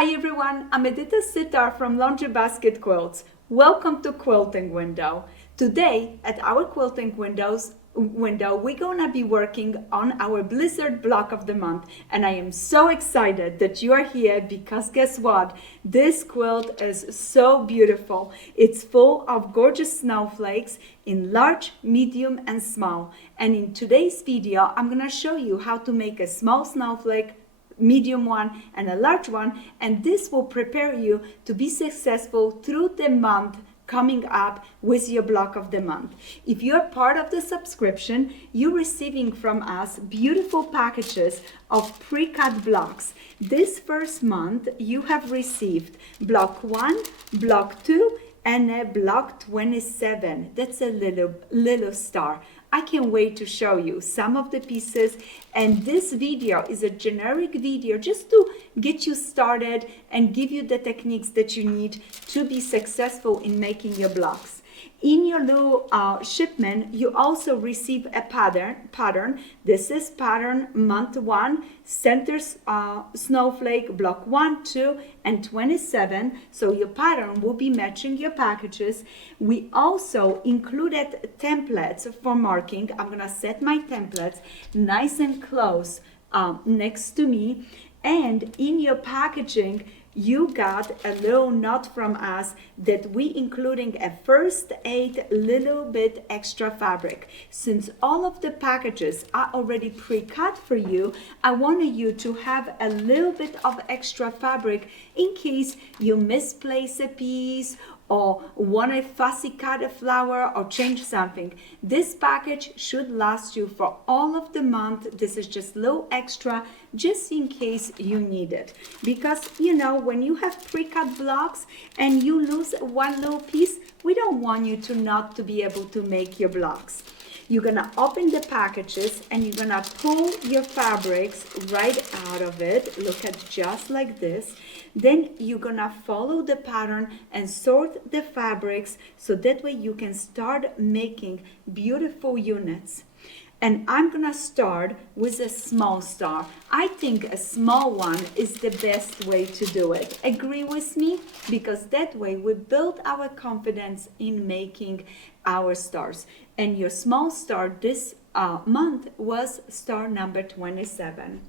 Hi everyone, I'm Edyta Sitar from Laundry Basket Quilts. Welcome to Quilting Window. Today at our Quilting window, we're gonna be working on our Blizzard block of the month, and I am so excited that you are here because guess what? This quilt is so beautiful. It's full of gorgeous snowflakes in large, medium, and small. And in today's video, I'm gonna show you how to make a small snowflake, medium one, and a large one, and this will prepare you to be successful through the month coming up with your block of the month. If you're part of the subscription, you're receiving from us beautiful packages of pre-cut blocks. This first month you have received block 1, block 2, and a block 27. That's a little star. I can't wait to show you some of the pieces, and this video is a generic video just to get you started and give you the techniques that you need to be successful in making your blocks. In your little shipment, you also receive a pattern. This is pattern month 1, center snowflake, block 1, 2, and 27. So your pattern will be matching your packages. We also included templates for marking. I'm gonna set my templates nice and close next to me. And in your packaging, you got a little note from us that we including a first aid little bit extra fabric. Since all of the packages are already pre-cut for you, I wanted you to have a little bit of extra fabric in case you misplace a piece or want to fussy cut a flower or change something. This package should last you for all of the month. This is just a little extra just in case you need it. Because you know, when you have pre-cut blocks and you lose one little piece, we don't want you to not to be able to make your blocks. You're gonna open the packages and you're gonna pull your fabrics right out of it. Look at just like this. Then you're gonna follow the pattern and sort the fabrics so that way you can start making beautiful units. And I'm gonna start with a small star. I think a small one is the best way to do it. Agree with me? Because that way we build our confidence in making our stars. And your small star this month was star number 27.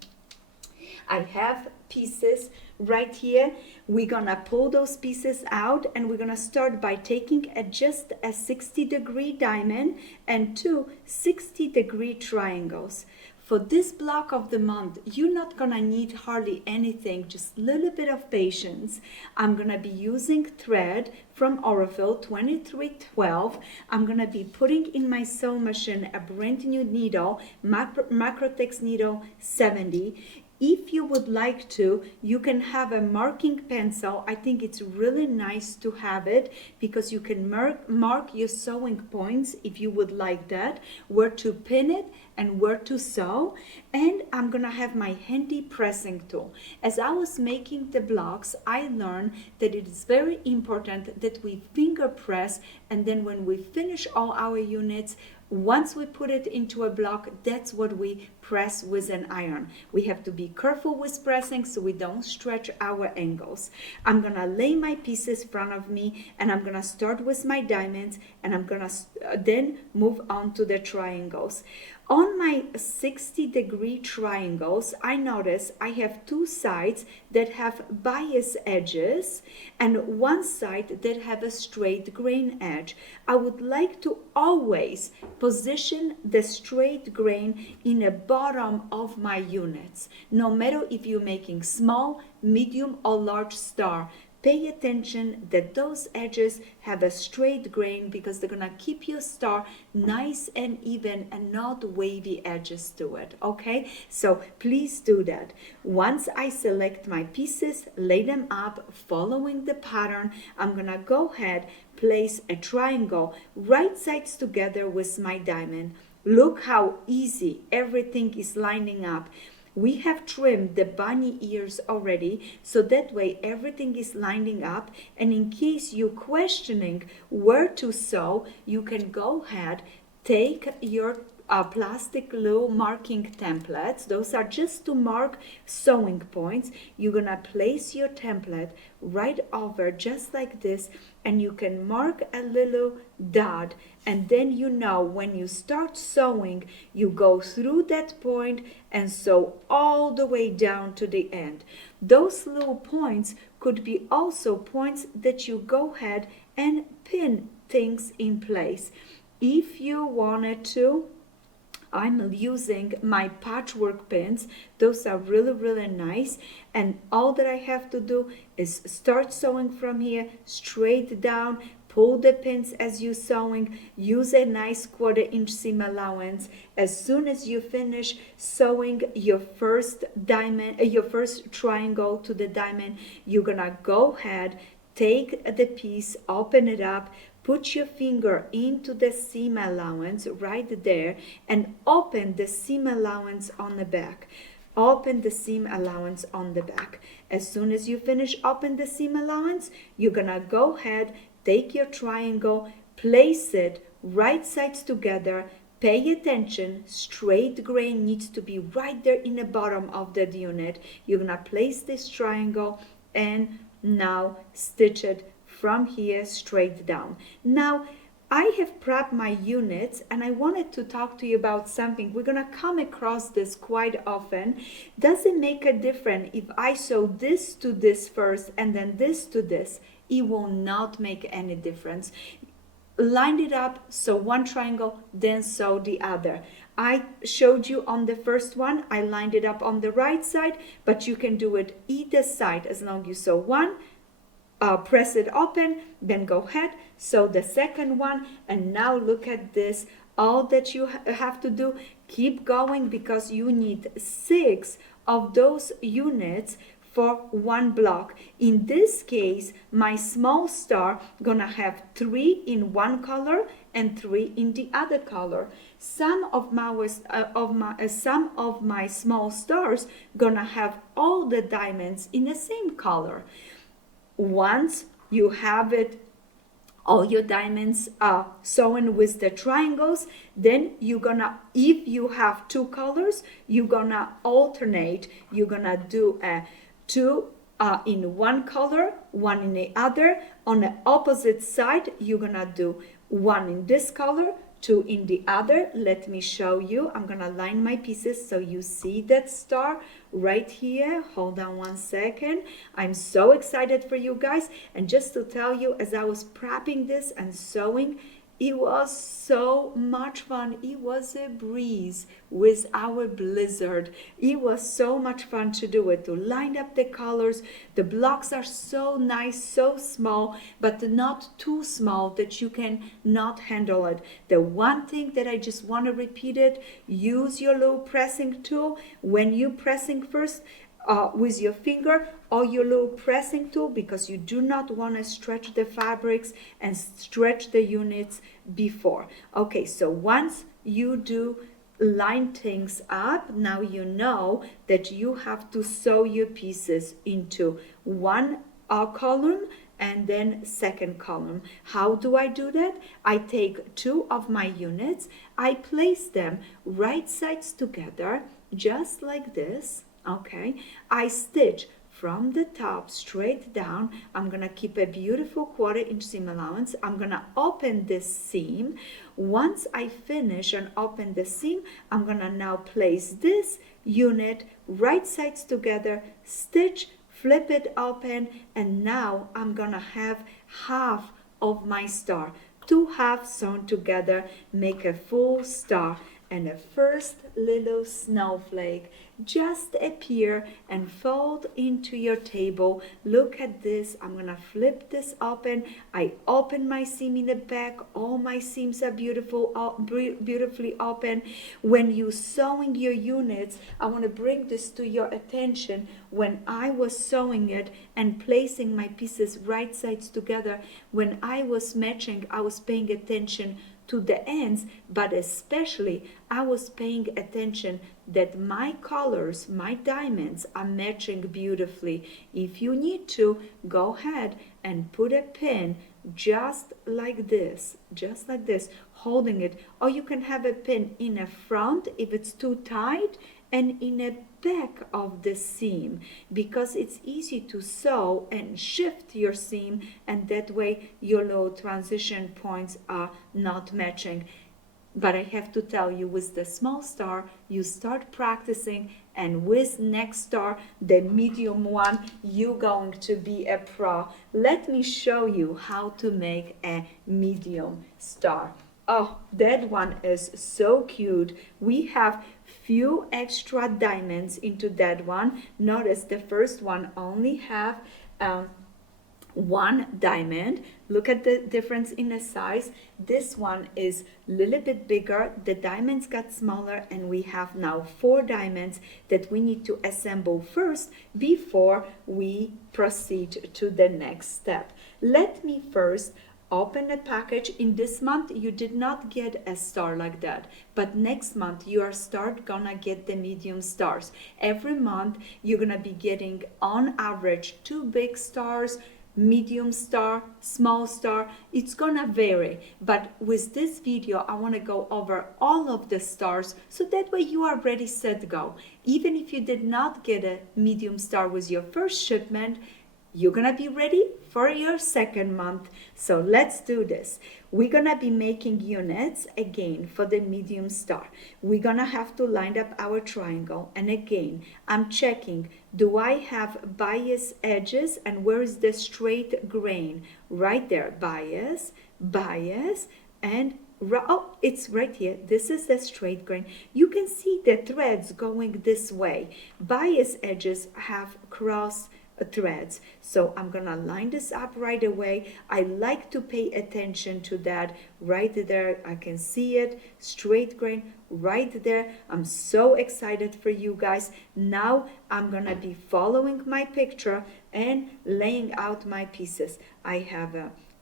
I have pieces right here. We're gonna pull those pieces out, and we're gonna start by taking just a 60-degree diamond and two 60-degree triangles. For this block of the month, you're not gonna need hardly anything, just a little bit of patience. I'm gonna be using thread from Oroville 2312. I'm gonna be putting in my sewing machine a brand new needle, Macrotex needle 70. If you would like to, you can have a marking pencil. I think it's really nice to have it because you can mark your sewing points if you would like that, where to pin it and where to sew. And I'm gonna have my handy pressing tool. As I was making the blocks, I learned that it is very important that we finger press, and then when we finish all our units, once we put it into a block, that's what we press with an iron. We have to be careful with pressing so we don't stretch our angles. I'm gonna lay my pieces in front of me, and I'm gonna start with my diamonds, and I'm gonna then move on to the triangles. On my 60-degree triangles, I notice I have two sides that have bias edges and one side that have a straight grain edge. I would like to always position the straight grain in the bottom of my units. No matter if you're making small, medium, or large star, pay attention that those edges have a straight grain because they're gonna keep your star nice and even and not wavy edges to it, okay? So please do that. Once I select my pieces, lay them up, following the pattern, I'm gonna go ahead, place a triangle right sides together with my diamond. Look how easy everything is lining up. We have trimmed the bunny ears already, so that way everything is lining up, and in case you're questioning where to sew, you can go ahead, take your plastic little marking templates. Those are just to mark sewing points. You're gonna place your template right over just like this, and you can mark a little dot, and then you know when you start sewing, you go through that point and sew all the way down to the end. Those little points could be also points that you go ahead and pin things in place. If you wanted to, I'm using my patchwork pins. Those are really nice, and all that I have to do is start sewing from here straight down, pull the pins as you're sewing, use a nice 1/4 inch seam allowance. As soon as you finish sewing your first diamond, your first triangle to the diamond, you're gonna go ahead, take the piece, open it up, put your finger into the seam allowance right there, and open the seam allowance on the back. Open the seam allowance on the back. As soon as you finish open the seam allowance, you're gonna go ahead, take your triangle, place it right sides together. Pay attention, straight grain needs to be right there in the bottom of that unit. You're gonna place this triangle and now stitch it from here straight down. Now, I have prepped my units, and I wanted to talk to you about something. We're gonna come across this quite often. Does it make a difference if I sew this to this first and then this to this? It will not make any difference. Line it up, sew one triangle, then sew the other. I showed you on the first one, I lined it up on the right side, but you can do it either side as long as you sew one, press it open, then go ahead, sew the second one, and now look at this. All that you have to do, keep going, because you need 6 of those units for one block. In this case, my small star gonna have 3 in one color and 3 in the other color. Some of my small stars gonna have all the diamonds in the same color. Once you have it, all your diamonds are sewn with the triangles, then you're gonna, if you have 2 colors, you're gonna alternate. You're gonna do 2 in one color, 1 in the other. On the opposite side, you're gonna do 1 in this color, 2 in the other. Let me show you. I'm gonna line my pieces so you see that star right here. Hold on one second. I'm so excited for you guys. And just to tell you, as I was prepping this and sewing, it was so much fun. It was a breeze with our blizzard. It was so much fun to do it, to line up the colors. The blocks are so nice, so small, but not too small that you can not handle it. The one thing that I just want to repeat it, use your little pressing tool. When you're pressing first, with your finger or your little pressing tool, because you do not want to stretch the fabrics and stretch the units before. Okay, so once you do line things up, now you know that you have to sew your pieces into one column and then second column. How do I do that? I take 2 of my units, I place them right sides together just like this. Okay, I stitch from the top straight down. I'm gonna keep a beautiful 1/4 inch seam allowance. I'm gonna open this seam. Once I finish and open the seam, I'm gonna now place this unit right sides together, stitch, flip it open, and now I'm gonna have half of my star. 2 halves sewn together make a full star, and the first little snowflake just appear and fold into your table. Look at this. I'm gonna flip this open. I open my seam in the back. All my seams are beautifully open. When you sewing your units, I want to bring this to your attention. When I was sewing it and placing my pieces right sides together, when I was matching, I was paying attention to the ends, but especially I was paying attention that my colors, my diamonds are matching beautifully. If you need to, go ahead and put a pin just like this, holding it. Or you can have a pin in a front if it's too tight, and in a back of the seam, because it's easy to sew and shift your seam, and that way your little transition points are not matching. But I have to tell you, with the small star, you start practicing, and with next star, the medium one, you're going to be a pro. Let me show you how to make a medium star. Oh, that one is so cute. We have few extra diamonds into that one. Notice the first one only have one diamond. Look at the difference in the size. This one is a little bit bigger. The diamonds got smaller, and we have now 4 diamonds that we need to assemble first before we proceed to the next step. Let me first open the package. In this month you did not get a star like that, but next month you are gonna get the medium stars. Every month you're gonna be getting on average 2 big stars, medium star, small star. It's gonna vary, but with this video I want to go over all of the stars, so that way you are ready, set, go. Even if you did not get a medium star with your first shipment, you're gonna be ready for your second month. So let's do this. We're gonna be making units again for the medium star. We're gonna have to line up our triangle, and again I'm checking, do I have bias edges, and where is the straight grain? Right there, bias, and oh, it's right here. This is the straight grain. You can see the threads going this way. Bias edges have cross threads. So I'm gonna line this up right away. I like to pay attention to that right there. I can see it, straight grain right there. I'm so excited for you guys. Now I'm gonna be following my picture and laying out my pieces. I have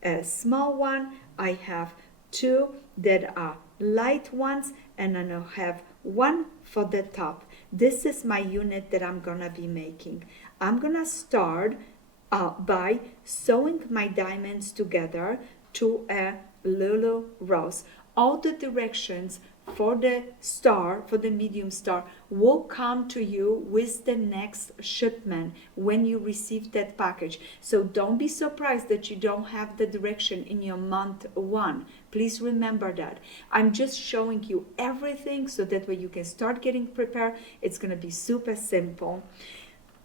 a small one, I have 2 that are light ones, and I now have 1 for the top. This is my unit that I'm gonna be making. I'm gonna start by sewing my diamonds together to a little rose. All the directions for the star, for the medium star, will come to you with the next shipment when you receive that package. So don't be surprised that you don't have the direction in your month 1. Please remember that. I'm just showing you everything so that way you can start getting prepared. It's gonna be super simple.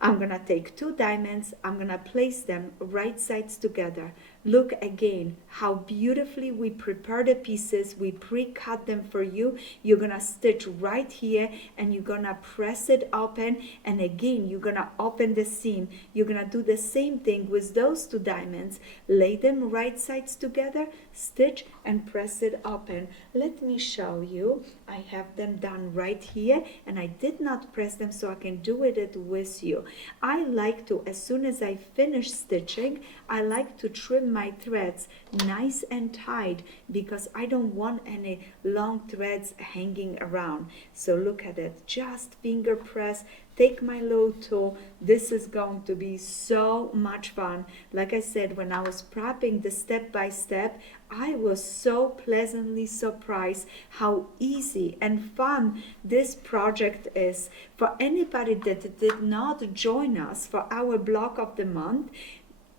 I'm gonna take 2 diamonds, I'm gonna place them right sides together. Look again how beautifully we prepare the pieces. We pre-cut them for you. You're gonna stitch right here, and you're gonna press it open, and again you're gonna open the seam. You're gonna do the same thing with those 2 diamonds. Lay them right sides together, stitch, and press it open. Let me show you. I have them done right here, and I did not press them so I can do it with you. I like to, as soon as I finish stitching, I like to trim my threads nice and tight, because I don't want any long threads hanging around. So look at it, just finger press, take my little tool. This is going to be so much fun. Like I said, when I was prepping the step by step, I was so pleasantly surprised how easy and fun this project is. For anybody that did not join us for our block of the month,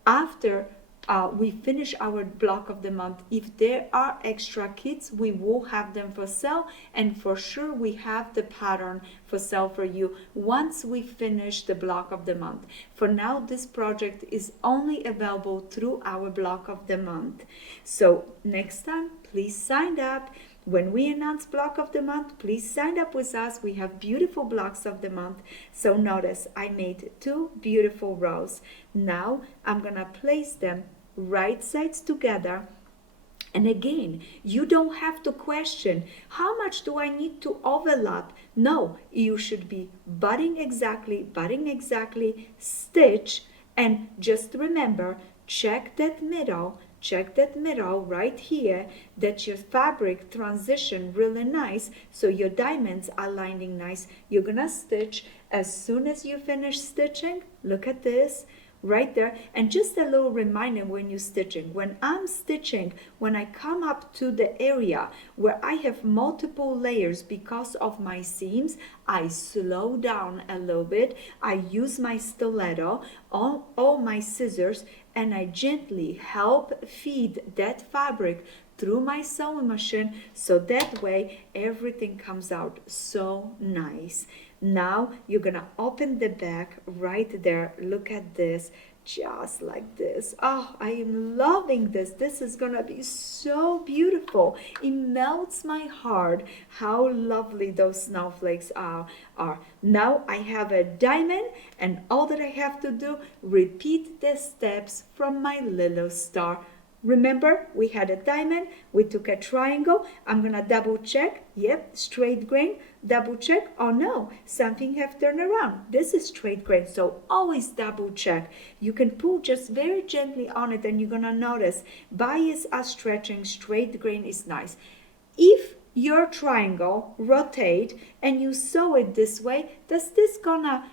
after we finish our block of the month, if there are extra kits, we will have them for sale, and for sure we have the pattern for sale for you once we finish the block of the month. For now, this project is only available through our block of the month. So next time, please sign up. When we announce block of the month, please sign up with us. We have beautiful blocks of the month. So notice I made 2 beautiful rows. Now I'm gonna place them right sides together. And again, you don't have to question, how much do I need to overlap? No, you should be butting exactly, stitch, and just remember, check that middle right here, that your fabric transition really nice, so your diamonds are lining nice. You're gonna stitch. As soon as you finish stitching, look at this, right there. And just a little reminder when you're stitching. When I'm stitching, when I come up to the area where I have multiple layers because of my seams, I slow down a little bit. I use my stiletto, all my scissors, and I gently help feed that fabric through my sewing machine, so that way everything comes out so nice. Now you're gonna open the back right there. Look at this, just like this. Oh, I am loving this. This is gonna be so beautiful. It melts my heart how lovely those snowflakes are. Now I have a diamond, and all that I have to do, repeat the steps from my little star. Remember, we had a diamond, we took a triangle. I'm gonna double check. Yep, straight grain. Double check. Oh no, something have turned around. This is straight grain, so always double check. You can pull just very gently on it, and you're gonna notice bias are stretching, straight grain is nice. If your triangle rotate and you sew it this way, does this gonna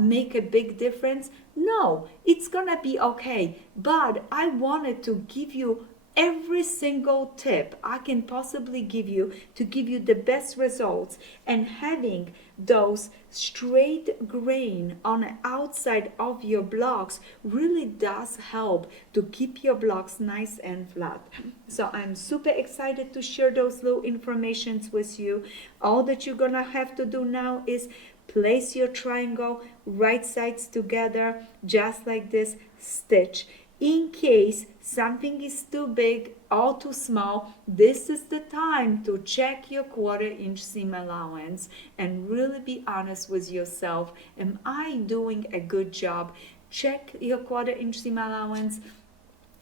make a big difference? No, it's gonna be okay, but I wanted to give you every single tip I can possibly give you to give you the best results. And having those straight grain on the outside of your blocks really does help to keep your blocks nice and flat. So I'm super excited to share those little informations with you. All that you're gonna have to do now is place your triangle right sides together, just like this, stitch. In case something is too big or too small, this is the time to check your 1/4 inch seam allowance and really be honest with yourself. Am I doing a good job? Check your 1/4 inch seam allowance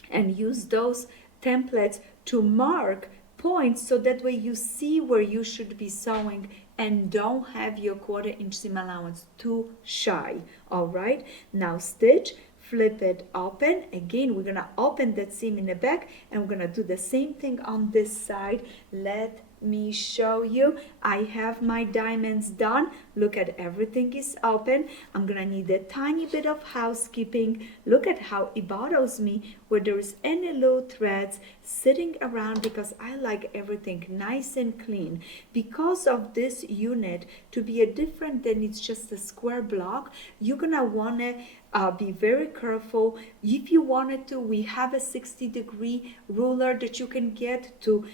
and use those templates to mark points, so that way you see where you should be sewing and don't have your 1/4 inch seam allowance too shy. All right, now stitch, flip it open. Again, we're gonna open that seam in the back, and we're gonna do the same thing on this side. Let me show you. I have my diamonds done. Look at everything is open. I'm gonna need a tiny bit of housekeeping. Look at how it bothers me where there is any little threads sitting around, because I like everything nice and clean. Because of this unit to be a different than it's just a square block, you're gonna wanna be very careful. If you wanted to, we have a 60-degree ruler that you can get to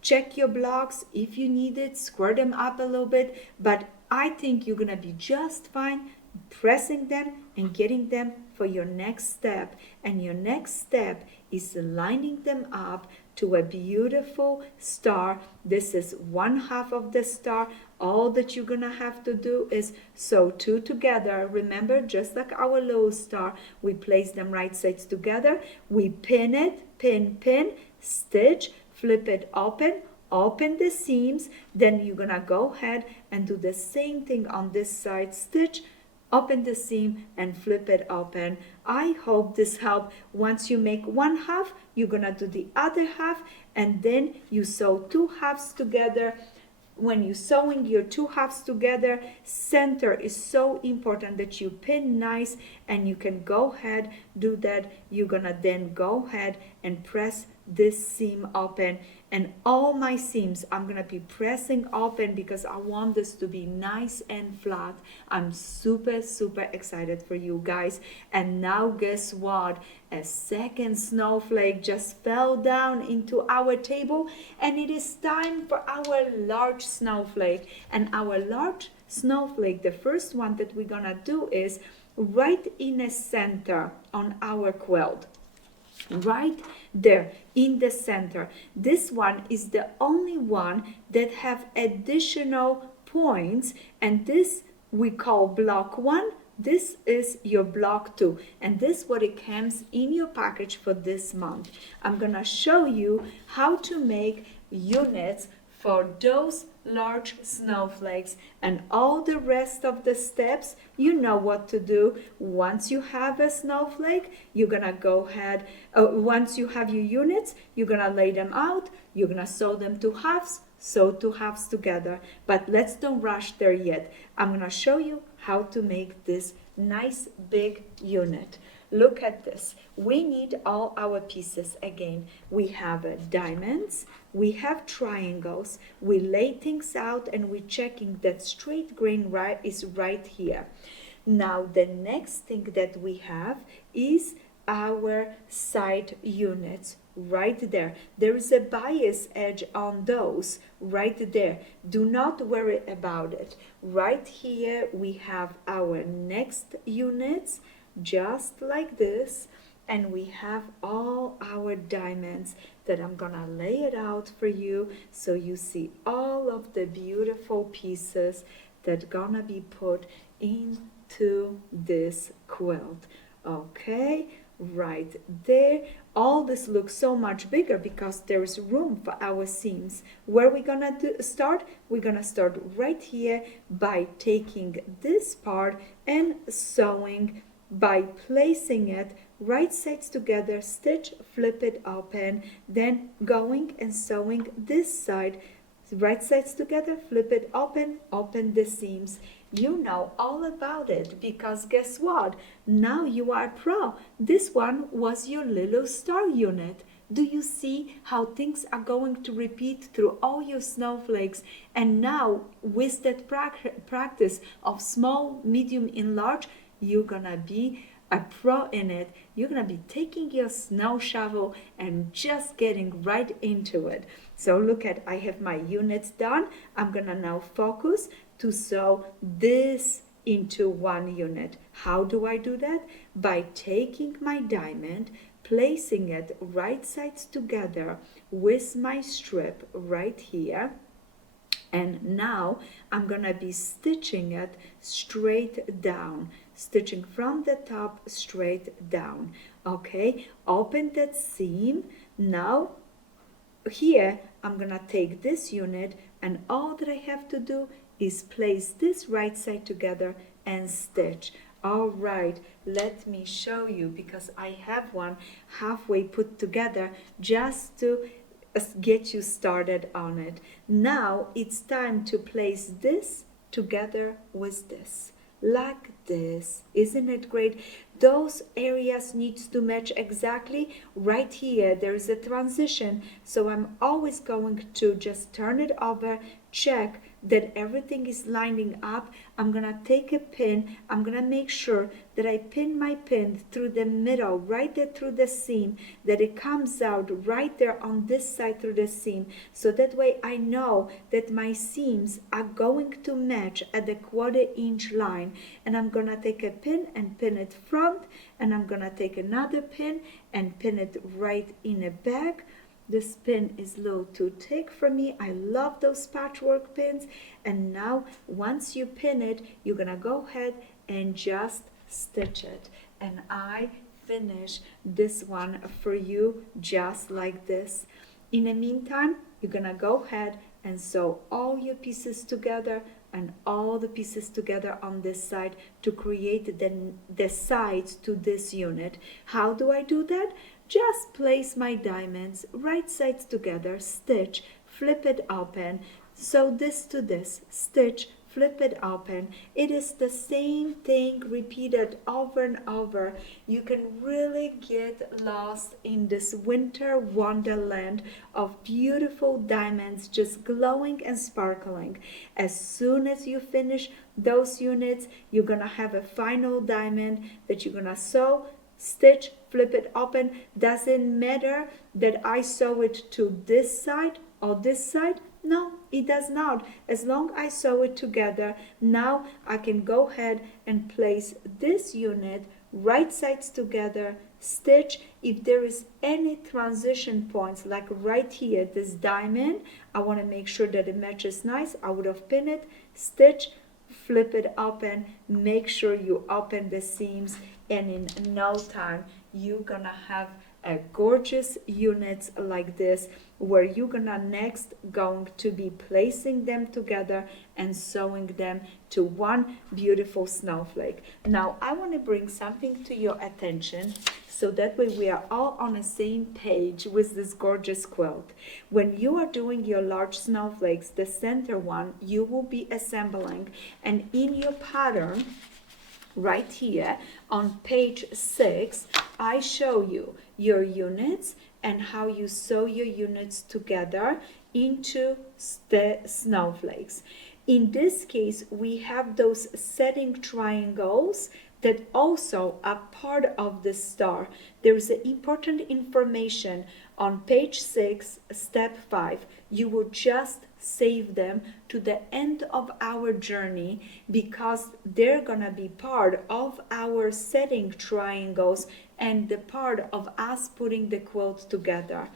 check your blocks. If you need it, square them up a little bit, but I think you're gonna be just fine pressing them and getting them for your next step. And your next step is lining them up to a beautiful star. This is 1/2 of the star. All that you're gonna have to do is sew 2 together. Remember, just like our little star, we place them right sides together. We pin it, pin, stitch, flip it open, open the seams. Then you're gonna go ahead and do the same thing on this side. Stitch, open the seam, and flip it open. I hope this helped. Once you make 1/2, you're gonna do the other half, and then you sew 2 halves together. When you're sewing your 2 halves together, center is so important that you pin nice, and you can go ahead, do that. You're gonna then go ahead and press this seam open. And all my seams I'm gonna be pressing open because I want this to be nice and flat. I'm super excited for you guys. And now guess what? A second snowflake just fell down into our table, and it is time for our large snowflake. And our large snowflake, the first one that we're gonna do is right in the center on our quilt. Right there in the center. This one is the only one that have additional points, and this we call block 1. This is your block 2, and this is what it comes in your package for this month. I'm gonna show you how to make units for those large snowflakes, and all the rest of the steps, you know what to do. Once you have a snowflake, you're gonna go ahead, once you have your units, you're gonna lay them out, you're gonna sew them to halves, sew 2 halves together. But let's don't rush there yet. I'm gonna show you how to make this nice big unit. Look at this. We need all our pieces again. We have diamonds, we have triangles, we lay things out and we're checking that straight grain is right here. Now the next thing that we have is our side units right there. There is a bias edge on those right there. Do not worry about it. Right here we have our next units just like this, and we have all our diamonds that I'm gonna lay it out for you so you see all of the beautiful pieces that gonna be put into this quilt. Okay, right there. All this looks so much bigger because there's room for our seams. Where we gonna start? We're gonna start right here by taking this part and sewing, by placing it right sides together, stitch, flip it open, then going and sewing this side, right sides together, flip it open, open the seams. You know all about it because guess what? Now you are a pro. This one was your little star unit. Do you see how things are going to repeat through all your snowflakes? And now with that practice of small, medium, and large, you're gonna be a pro in it. You're gonna be taking your snow shovel and just getting right into it. So look at, I have my units done. I'm gonna now focus to sew this into one unit. How do I do that? By taking my diamond, placing it right sides together with my strip right here. And now I'm gonna be stitching it straight down, stitching from the top straight down. Okay, open that seam. Now here I'm gonna take this unit, and all that I have to do is place this right side together and stitch. All right, let me show you because I have one halfway put together just to get you started on it. Now it's time to place this together with this, like this. Isn't it great? Those areas needs to match exactly. Right here there is a transition, so I'm always going to just turn it over, check that everything is lining up. I'm gonna take a pin. I'm gonna make sure that I pin my pin through the middle, right there through the seam, that it comes out right there on this side through the seam. So that way I know that my seams are going to match at the 1/4 inch line. And I'm gonna take a pin and pin it front, and I'm gonna take another pin and pin it right in the back. This pin is a little too thick for me. I love those patchwork pins. And now once you pin it, you're gonna go ahead and just stitch it. And I finish this one for you just like this. In the meantime, you're gonna go ahead and sew all your pieces together and all the pieces together on this side to create the sides to this unit. How do I do that? Just place my diamonds right sides together, stitch, flip it open, sew this to this, stitch, flip it open. It is the same thing repeated over and over. You can really get lost in this winter wonderland of beautiful diamonds just glowing and sparkling. As soon as you finish those units, you're gonna have a final diamond that you're gonna sew, stitch, flip it open. Doesn't matter that I sew it to this side or this side. No, it does not. As long as I sew it together, now I can go ahead and place this unit right sides together, stitch. If there is any transition points, like right here, this diamond, I want to make sure that it matches nice. I would have pinned it, stitch, flip it open, make sure you open the seams, and in no time you're gonna have a gorgeous units like this, where you're gonna next going to be placing them together and sewing them to one beautiful snowflake. Now I want to bring something to your attention so that way we are all on the same page with this gorgeous quilt. When you are doing your large snowflakes, the center one you will be assembling, and in your pattern right here on page 6, I show you your units and how you sew your units together into the snowflakes. In this case, we have those setting triangles that also are part of the star. There is important information on page 6, step 5. You will just save them to the end of our journey because they're gonna be part of our setting triangles and the part of us putting the quilt together.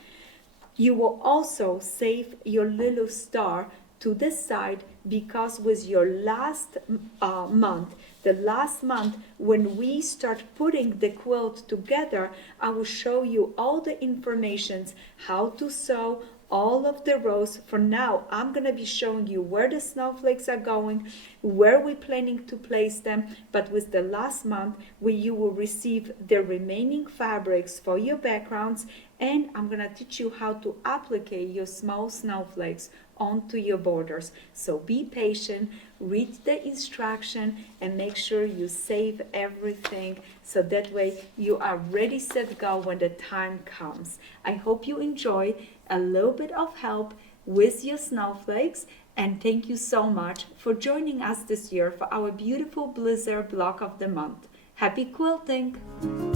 You will also save your little star to the side because with your last month, the last month when we start putting the quilt together, I will show you all the informations, how to sew all of the rows. For now, I'm going to be showing you where the snowflakes are going, where we're planning to place them, but with the last month, you will receive the remaining fabrics for your backgrounds, and I'm going to teach you how to apply your small snowflakes onto your borders. So be patient, read the instruction, and make sure you save everything so that way you are ready, set, go when the time comes. I hope you enjoy a little bit of help with your snowflakes, and thank you so much for joining us this year for our beautiful Blizzard block of the month. Happy quilting!